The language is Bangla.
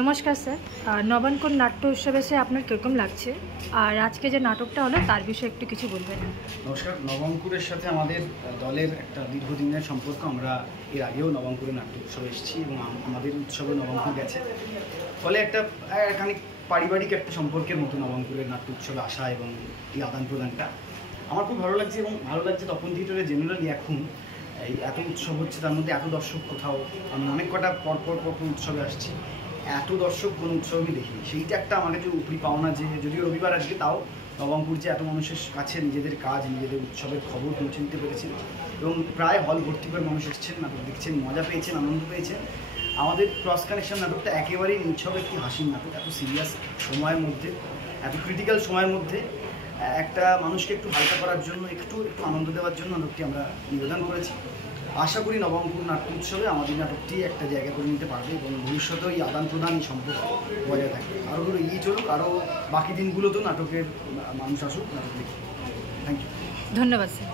নমস্কার স্যার। নবাঙ্কুর নাট্য উৎসবে এসে আপনার কীরকম লাগছে, আর আজকে যে নাটকটা হলো তার বিষয়ে একটু কিছু বলবেন? নমস্কার। নবাঙ্কুরের সাথে আমাদের দলের একটা দীর্ঘদিনের সম্পর্ক। আমরা এর আগেও নবাঙ্কুরের নাট্য উৎসবে এসেছি এবং আমাদের উৎসবে নবাঙ্কুর গেছে। ফলে একটা খানিক পারিবারিক একটা সম্পর্কের মতো নবাঙ্কুরের নাট্য উৎসবে আসা এবং এই আদান প্রদানটা আমার খুব ভালো লাগছে। এবং ভালো লাগছে তপন থিয়েটারে জেনারেলি এখন এই এত উৎসব হচ্ছে, তার মধ্যে এত দর্শক কোথাও আমি অনেক কটা পরপর উৎসবে আসছি, এত দর্শক কোনো উৎসব আমি দেখিনি। সেইটা একটা আমার কাছে উপরি পাওনা, যে যদিও রবিবার আজকে, তাও নবাঙ্কুর যে এত মানুষের কাছে নিজেদের কাজ, নিজেদের উৎসবের খবর পৌঁছে দিতে পেরেছেন এবং প্রায় হল ভর্তি করে মানুষ এসেছেন, নাটক দেখছেন, মজা পেয়েছেন, আনন্দ পেয়েছেন। আমাদের ক্রস কানেকশন নাটকটা একেবারেই নিছক একটি হাসির নাটক। এত সিরিয়াস সময়ের মধ্যে, এত ক্রিটিক্যাল সময়ের মধ্যে একটা মানুষকে একটু হালকা করার জন্য, একটু আনন্দ দেওয়ার জন্য নাটকটি আমরা নিবেদন করেছি। আশা করি নবাঙ্কুর নাট্য উৎসবে আমাদের নাটকটি একটা জায়গা করে নিতে পারবে এবং ভবিষ্যতেও এই আদান প্রদান, এই সম্পর্ক বজায় থাকবে। আরও এগিয়ে চলুক, আরও বাকি দিনগুলোতেও নাটকের মানুষ আসুক, নাটক দেখুক। Thank you. ধন্যবাদ স্যার।